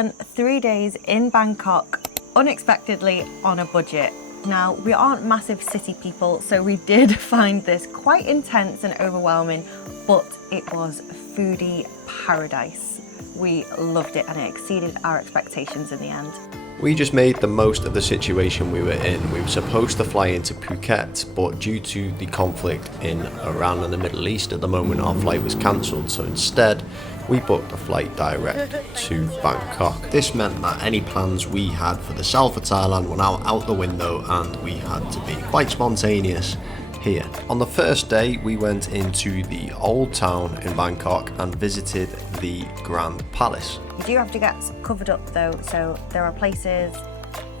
spent 3 days in Bangkok, unexpectedly on a budget. Now, we aren't massive city people, so we did find this quite intense and overwhelming, but it was foodie paradise. We loved it and it exceeded our expectations in the end. We just made the most of the situation we were in. We were supposed to fly into Phuket, but due to the conflict in Iran and the Middle East at the moment, our flight was cancelled. So instead, we booked a flight direct to Bangkok. This meant that any plans we had for the south of Thailand were now out the window, and we had to be quite spontaneous here. On the first day, we went into the old town in Bangkok and visited the Grand Palace. You do have to get covered up though, so there are places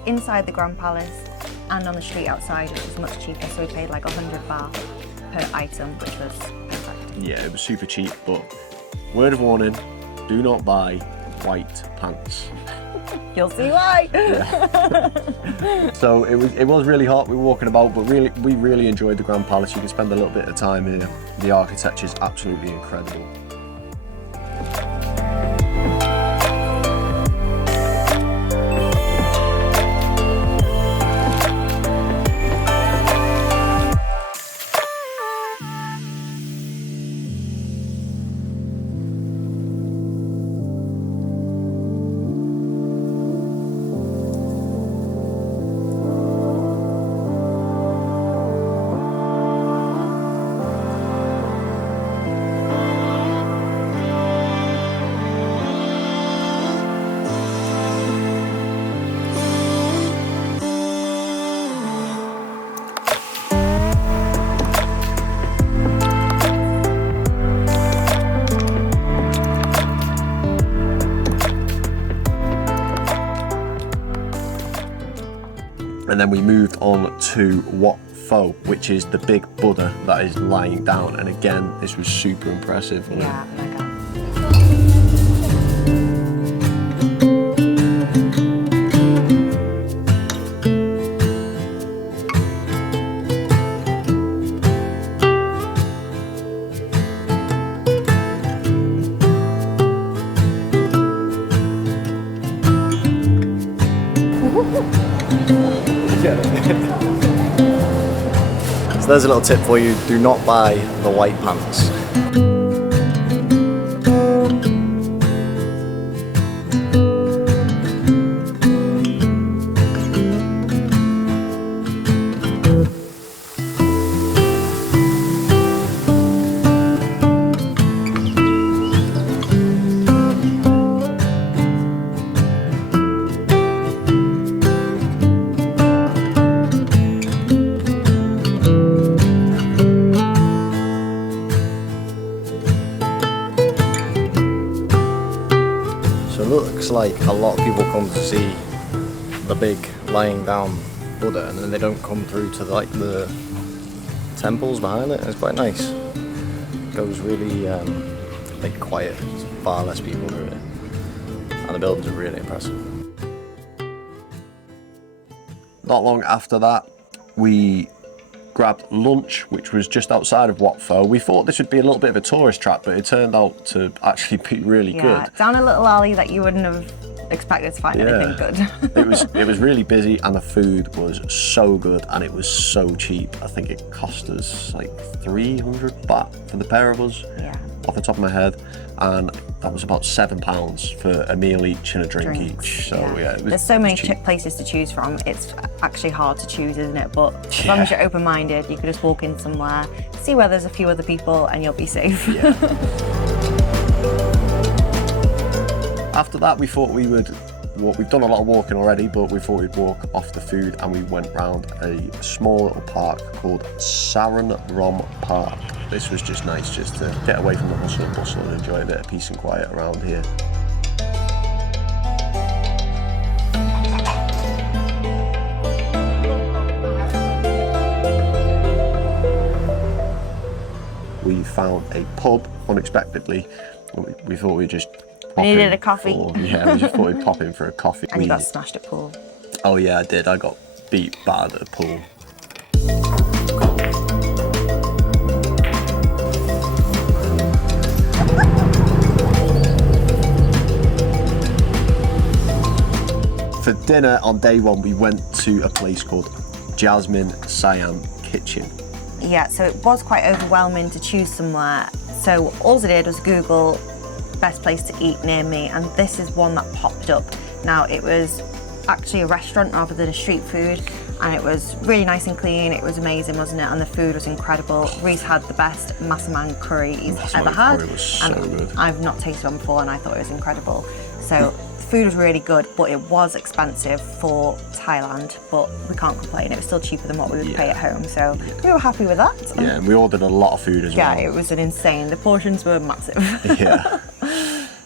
inside the Grand Palace and on the street outside, which was much cheaper, so we paid like 100 baht per item, which was perfect. Yeah, it was super cheap, but word of warning, do not buy white pants. You'll see why. So it was really hot. We were walking about, but we really enjoyed the Grand Palace. You can spend a little bit of time here. The architecture is absolutely incredible. And then we moved on to Wat Pho, which is the big Buddha that is lying down. And again, this was super impressive. Yeah, mega. So there's a little tip for you, do not buy the white pants. Looks like a lot of people come to see the big lying down Buddha, and then they don't come through to the temples behind it. It's quite nice. It goes really quiet. There's far less people through it, and the buildings are really impressive. Not long after that, we grabbed lunch, which was just outside of Wat Pho. We thought this would be a little bit of a tourist trap, but it turned out to actually be really good. Down a little alley that you wouldn't have expected to find anything good. it was really busy, and the food was so good, and it was so cheap. I think it cost us like 300 baht for the pair of us, off the top of my head, and that was about £7 for a meal each and a drink each. So there's so many places to choose from. It's actually hard to choose, isn't it? But as long as you're open-minded, you can just walk in somewhere, see where there's a few other people, and you'll be safe. After that, we thought we would walk. We've done a lot of walking already, but we thought we'd walk off the food, and we went round a small little park called Samphraeng Park. This was just nice, just to get away from the hustle and bustle and enjoy a bit of peace and quiet around here. We found a pub unexpectedly. We thought we'd just We needed a coffee. We just thought we'd pop in for a coffee. And you got smashed at pool. Oh yeah, I did. I got beat bad at the pool. dinner on day one, we went to a place called Jasmine Siam Kitchen. Yeah, so it was quite overwhelming to choose somewhere. So all I did was Google best place to eat near me, and this is one that popped up. Now, it was actually a restaurant rather than a street food, and it was really nice and clean. It was amazing, wasn't it? And the food was incredible. Reese had the best massaman curry he's ever had. Curry was so good. I've not tasted one before, and I thought it was incredible. So the food was really good, but it was expensive for Thailand, but we can't complain. It was still cheaper than what we would pay at home, so we were happy with that. Yeah, and we ordered a lot of food as well. Yeah, it was an insane. The portions were massive. Yeah.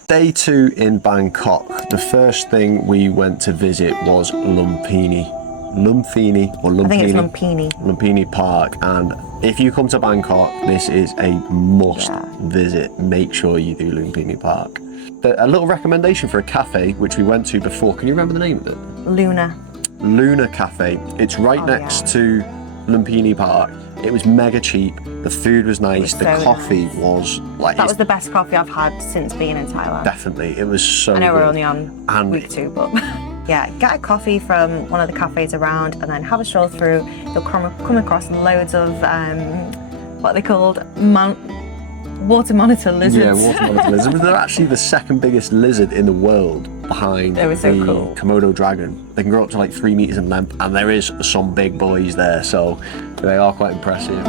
Day 2 in Bangkok, the first thing we went to visit was Lumpini I think it's Lumpini. Lumpini Park, and if you come to Bangkok, this is a must visit. Make sure you do Lumpini Park. A little recommendation for a cafe which we went to before. Can you remember the name of it? Luna Cafe. It's right next to Lumpini Park. It was mega cheap. The food was nice. The coffee was like... That was the best coffee I've had since being in Thailand. Definitely. It was so good. I know we're only on week 2, but... Yeah, get a coffee from one of the cafes around and then have a stroll through. You'll come across loads of, what are they called? Water monitor lizards. Yeah, water monitor lizards. They're actually the second biggest lizard in the world behind the Komodo dragon. They can grow up to like 3 meters in length, and there is some big boys there, so they are quite impressive.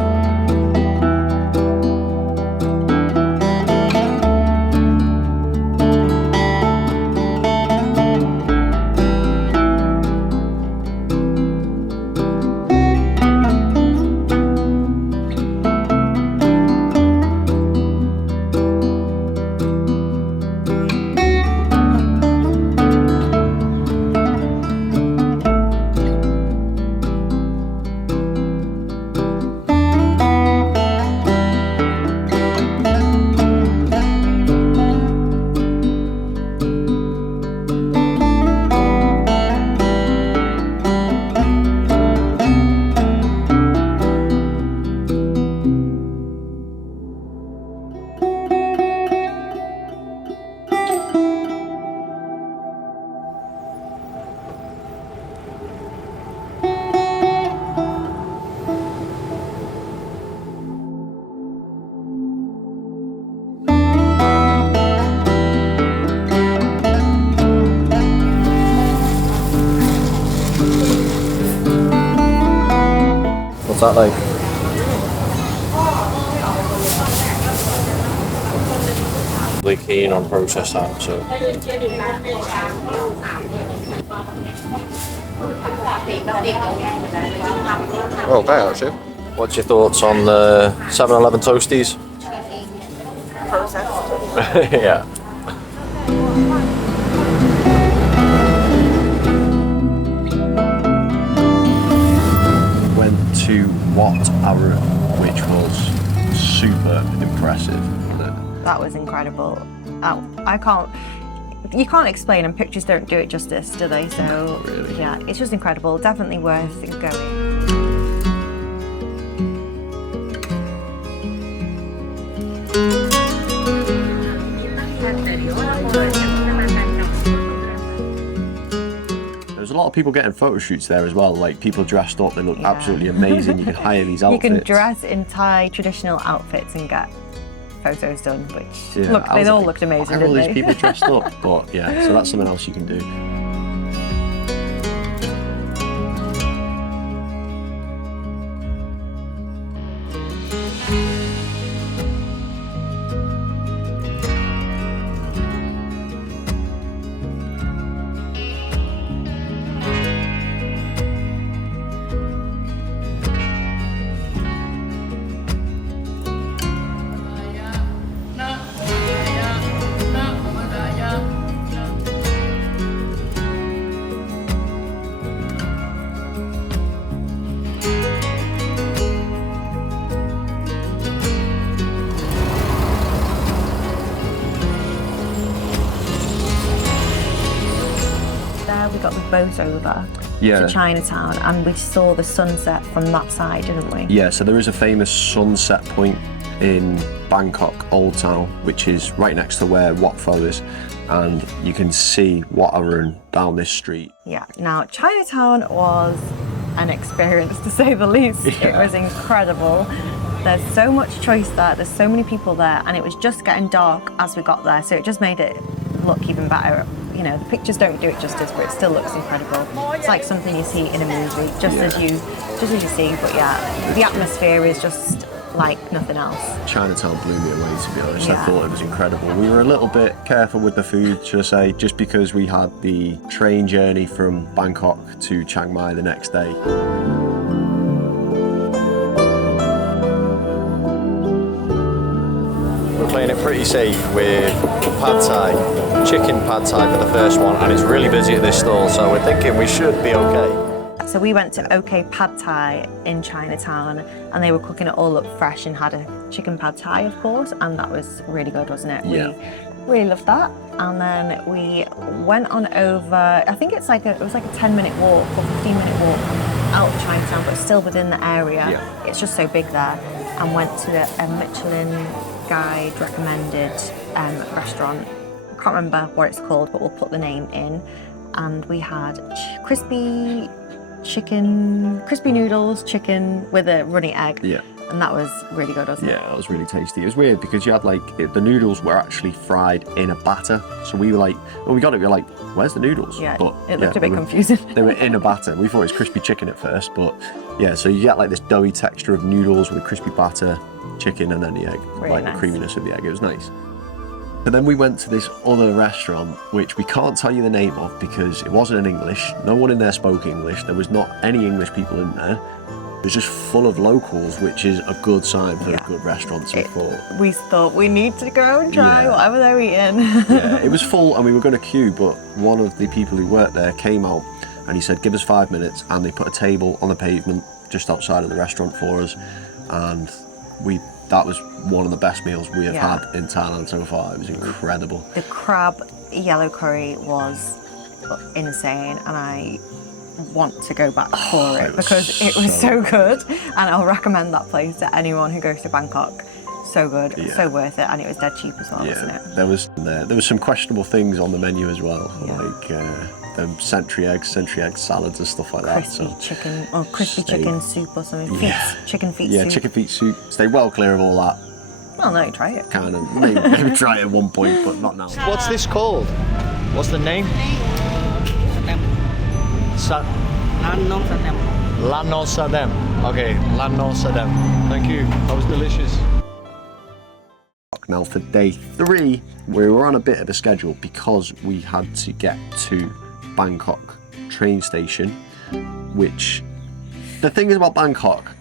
What's that like? Really keen on processed ham, so. Okay, actually. What's your thoughts on the 7-Eleven toasties? Processed. Yeah. To Wat Arun, which was super impressive, wasn't it? That was incredible. You can't explain, and pictures don't do it justice, do they? So really? Yeah, it's just incredible. Definitely worth going. There's a lot of people getting photo shoots there as well, like people dressed up, they look absolutely amazing. You can hire these outfits. You can dress in Thai traditional outfits and get photos done, which they all looked amazing, didn't all they? these people dressed up, but yeah, so that's something else you can do. We got the boat over to Chinatown, and we saw the sunset from that side, didn't we? Yeah, so there is a famous sunset point in Bangkok Old Town, which is right next to where Wat Pho is, and you can see Wat Arun down this street. Yeah, now Chinatown was an experience to say the least. It was incredible. There's so much choice there, there's so many people there, and it was just getting dark as we got there, so it just made it look even better. You know, the pictures don't do it justice, but it still looks incredible. It's like something you see in a movie, just as you see. But yeah, the atmosphere is just like nothing else. Chinatown blew me away, to be honest. I thought it was incredible. We were a little bit careful with the food, should I say, just because we had the train journey from Bangkok to Chian Mai the next day. We're playing it pretty safe with pad thai, chicken pad thai for the first one, and it's really busy at this stall, so we're thinking we should be okay. So we went to OK Pad Thai in Chinatown, and they were cooking it all up fresh and had a chicken pad thai, of course, and that was really good, wasn't it? Yeah. We really loved that. And then we went on over, I think it was like a 10-minute walk or 15-minute walk out of Chinatown, but still within the area. Yeah. It's just so big there. And went to a Michelin guide recommended restaurant. I can't remember what it's called, but we'll put the name in. And we had crispy noodles, chicken with a runny egg. Yeah. And that was really good, wasn't it? Yeah, that was really tasty. It was weird because you had the noodles were actually fried in a batter. So we were like, when we got it, we were like, where's the noodles? Yeah, but, it looked a bit confusing. They were in a batter. We thought it was crispy chicken at first, but yeah, so you get like this doughy texture of noodles with crispy batter, chicken, and then the egg, really nice. The creaminess of the egg. It was nice. And then we went to this other restaurant, which we can't tell you the name of because it wasn't in English. No one in there spoke English. There was not any English people in there. It was just full of locals, which is a good sign for a good restaurant, so we thought we need to go and try whatever they're eating. Yeah, it was full and we were going to queue, but one of the people who worked there came out and he said, give us 5 minutes, and they put a table on the pavement just outside of the restaurant for us, and that was one of the best meals we have had in Thailand so far. It was incredible. The crab yellow curry was insane, and I want to go back for it because it was so good, and I'll recommend that place to anyone who goes to Bangkok. So good, so worth it, and it was dead cheap as well, wasn't it? There was some questionable things on the menu as well, like them century egg salads and stuff like that. Chicken or crispy chicken soup or something. Chicken feet soup. Yeah, chicken feet soup. Stay well clear of all that. Well, no, try it. Kind of, maybe try it at one point, but not now. What's this called? What's the name? Lano Sadem. Lano Sadem. Okay, Lano Sadem. Thank you. That was delicious. Now for day 3, we were on a bit of a schedule because we had to get to Bangkok train station, which the thing is about Bangkok,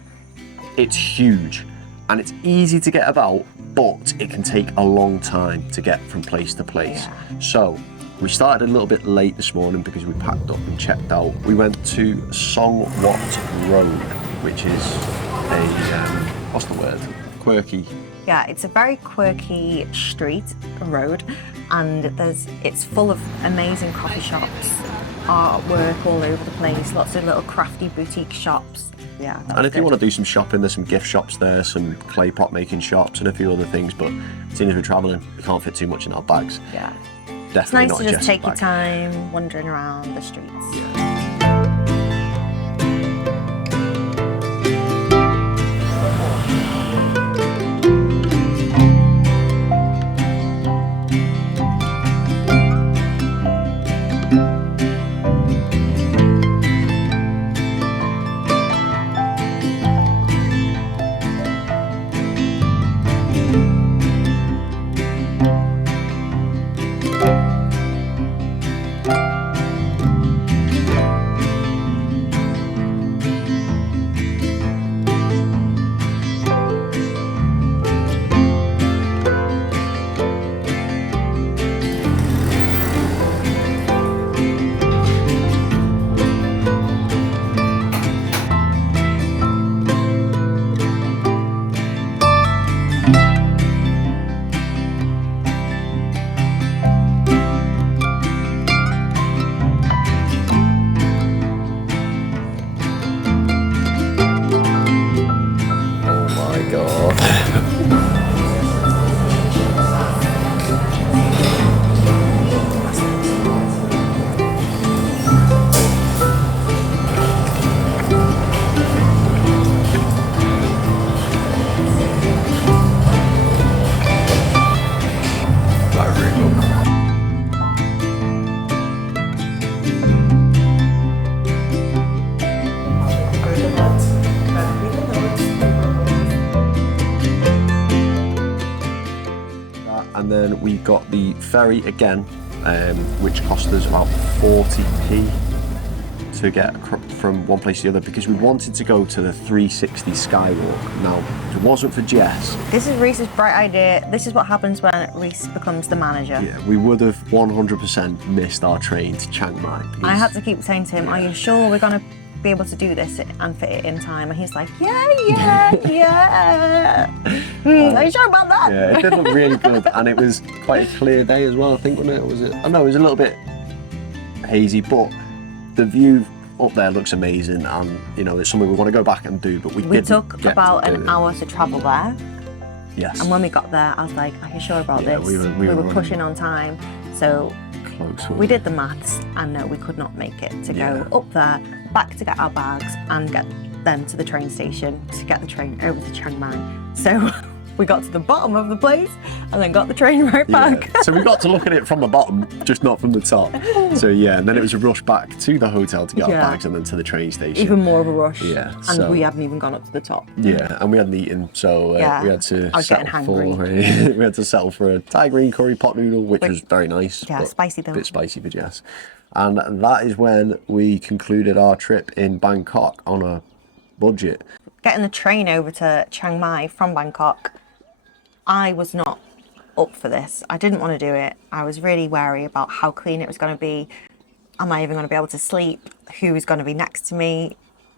it's huge and it's easy to get about, but it can take a long time to get from place to place. So we started a little bit late this morning because we packed up and checked out. We went to Wat Road, which is what's the word? Quirky. Yeah, it's a very quirky road, and it's full of amazing coffee shops, artwork all over the place, lots of little crafty boutique shops. Yeah, and if you want to do some shopping, there's some gift shops there, some clay pot making shops, and a few other things. But seeing as we're traveling, we can't fit too much in our bags. Yeah, definitely it's nice not to a just Jessie take bag. your time wandering around the streets. Yeah. and then we got the ferry again, which cost us about 40p to get from one place to the other, because we wanted to go to the 360 Skywalk. Now, if it wasn't for Jess... This is Reese's bright idea. This is what happens when Reese becomes the manager. Yeah, we would have 100% missed our train to Chiang Mai. I had to keep saying to him, are you sure we're going to be able to do this and fit it in time? And he's like, yeah. Are you sure about that? Yeah, it did look really good, and it was quite a clear day as well, I think, wasn't it? Was it? I know it was a little bit hazy, but the view up there looks amazing, and you know, it's something we want to go back and do, but we took about an hour to travel there. Yes. And when we got there, I was like, are you sure about this? We were pushing on time, so close. we did the maths, and no, we could not make it to go up there, back to get our bags, and get them to the train station to get the train over to Chiang Mai. So we got to the bottom of the place and then got the train right back. Yeah. So we got to look at it from the bottom, just not from the top. So yeah, and then it was a rush back to the hotel to get our bags and then to the train station. Even more of a rush. Yeah. And we hadn't even gone up to the top. Yeah, and we hadn't eaten, so we had to I was getting hungry. we had to settle for a Thai green curry pot noodle, which was very nice. Yeah, spicy though. A bit spicy for Jess. And that is when we concluded our trip in Bangkok on a budget. Getting the train over to Chiang Mai from Bangkok, I was not up for this. I didn't want to do it. I was really wary about how clean it was going to be. Am I even going to be able to sleep? Who is going to be next to me?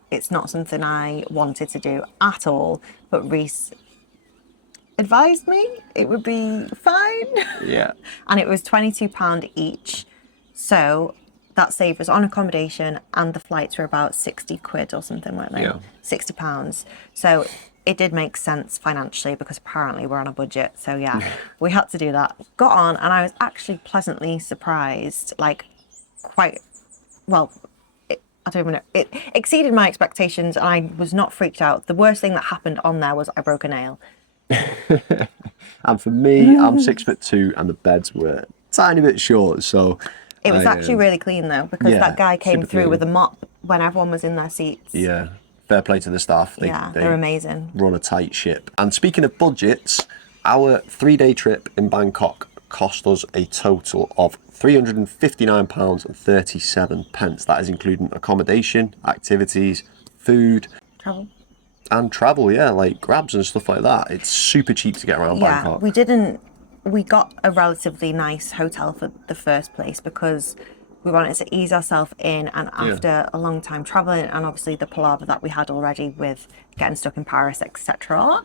It's not something I wanted to do at all. But Reese advised me it would be fine. Yeah. And it was £22 each. So that saved us on accommodation, and the flights were about 60 quid or something, weren't they? Yeah. £60. So it did make sense financially, because apparently we're on a budget. So yeah, we had to do that. Got on, and I was actually pleasantly surprised, like quite, well, I don't even know. It exceeded my expectations, and I was not freaked out. The worst thing that happened on there was I broke a nail. And for me, I'm 6'2", and the beds were a tiny bit short, so... It was actually really clean though, because that guy came through clean with a mop when everyone was in their seats. Yeah, fair play to the staff. They're amazing. Run a tight ship. And speaking of budgets, our 3-day trip in Bangkok cost us a total of £359.37. That is including accommodation, activities, food, travel, yeah, like grabs and stuff like that. It's super cheap to get around Bangkok. We got a relatively nice hotel for the first place because we wanted to ease ourselves in, and after a long time traveling, and obviously the palaver that we had already with getting stuck in Paris, etc.,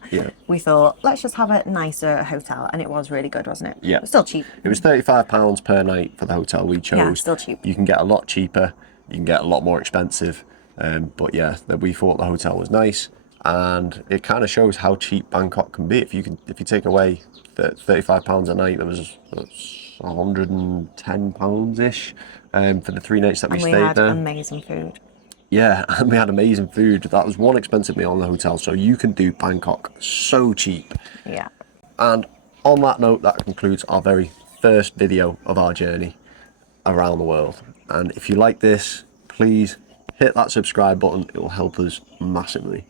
we thought, let's just have a nicer hotel. And it was really good, wasn't it? Yeah. It was still cheap. It was £35 per night for the hotel we chose. Yeah, still cheap. You can get a lot cheaper, you can get a lot more expensive, but yeah, we thought the hotel was nice, and it kind of shows how cheap Bangkok can be. If you take away £35 a night, that's £110-ish for the 3 nights that we stayed there. And we had amazing food. Yeah, and we had amazing food. That was one expensive meal in the hotel, so you can do Bangkok so cheap. Yeah. And on that note, that concludes our very first video of our journey around the world. And if you like this, please hit that subscribe button. It will help us massively.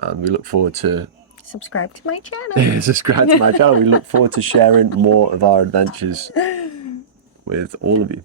And we look forward to... Subscribe to my channel. Subscribe to my channel. We look forward to sharing more of our adventures with all of you.